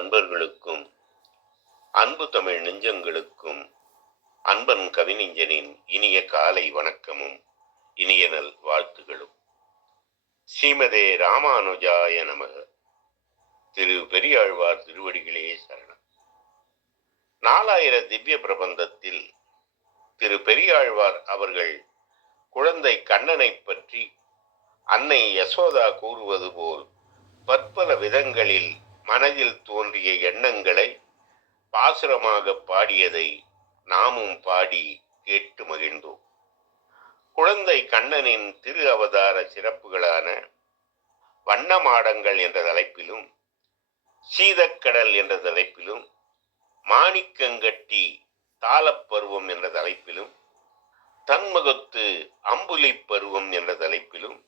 நண்பர்களுக்கும் அன்பு தமிழ் நெஞ்சங்களுக்கும் அன்பன் கவிஞனின் இனிய காலை வணக்கமும் இனிய நல் வாழ்த்துகளும். ஸ்ரீமதே ராமானுஜாய நமக. திரு பெரியாழ்வார் திருவடிகளே சரணம். நாலாயிர திவ்ய பிரபந்தத்தில் திரு பெரியாழ்வார் அவர்கள் குழந்தை கண்ணனை பற்றி அன்னை யசோதா கூறுவது போல் பற்பல விதங்களில் மனதில் தோன்றிய எண்ணங்களை பாசுரமாக பாடியதை நாமும் பாடி கேட்டு மகிழ்ந்தோம். குழந்தை கண்ணனின் திரு அவதார சிறப்புகளான வண்ணமாடங்கள் என்ற தலைப்பிலும் சீதக்கடல் என்ற தலைப்பிலும் மாணிக்கங்கட்டி தாளப்பருவம் என்ற தலைப்பிலும் தன்முகத்து அம்புலி பருவம் என்ற தலைப்பிலும்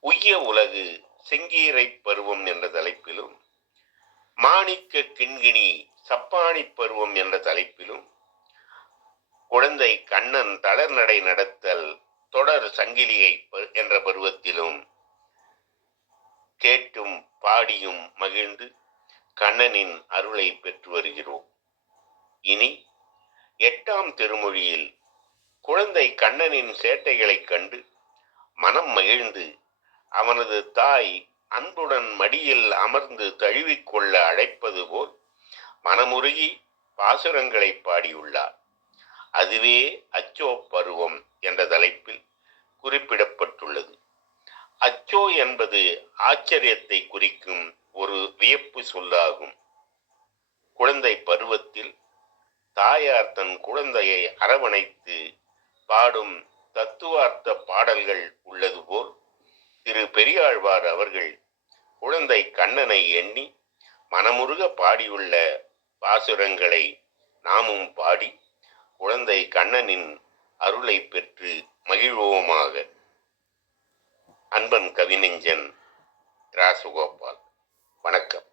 உய்ய உலகு செங்கீரை பருவம் என்ற தலைப்பிலும் மாணிக்க கிண்கிணி சப்பாணி பருவம் என்ற தலைப்பிலும் குழந்தை கண்ணன் தளர்நடை நடத்தல் தொடர் சங்கிலியை ப- என்ற பருவத்திலும் கேட்டும் பாடியும் மகிழ்ந்து கண்ணனின் அருளை பெற்று வருகிறோம். இனி எட்டாம் திருமொழியில் குழந்தை கண்ணனின் சேட்டைகளைக் கண்டு மனம் மகிழ்ந்து அவனது தாய் அன்புடன் மடியில் அமர்ந்து தழுவிக்கொள்ள அழைப்பது போல் மனமுருகி பாசுரங்களை பாடியுள்ளார். அதுவே அச்சோ பருவம் என்ற தலைப்பில் குறிப்பிடப்பட்டுள்ளது. அச்சோ என்பது ஆச்சரியத்தை குறிக்கும் ஒரு வியப்பு சொல்லாகும். குழந்தை பருவத்தில் தாயார் தன் குழந்தையை அரவணைத்து பாடும் தத்துவார்த்த பாடல்கள் உள்ளது போல் திரு பெரியாழ்வார் அவர்கள் குழந்தை கண்ணனை எண்ணி மனமுருக பாடியுள்ள பாசுரங்களை நாமும் பாடி குழந்தை கண்ணனின் அருளை பெற்று மகிழ்வோமாக. அன்பன் கவிநெஞ்சன் ராசுகோபால் வணக்கம்.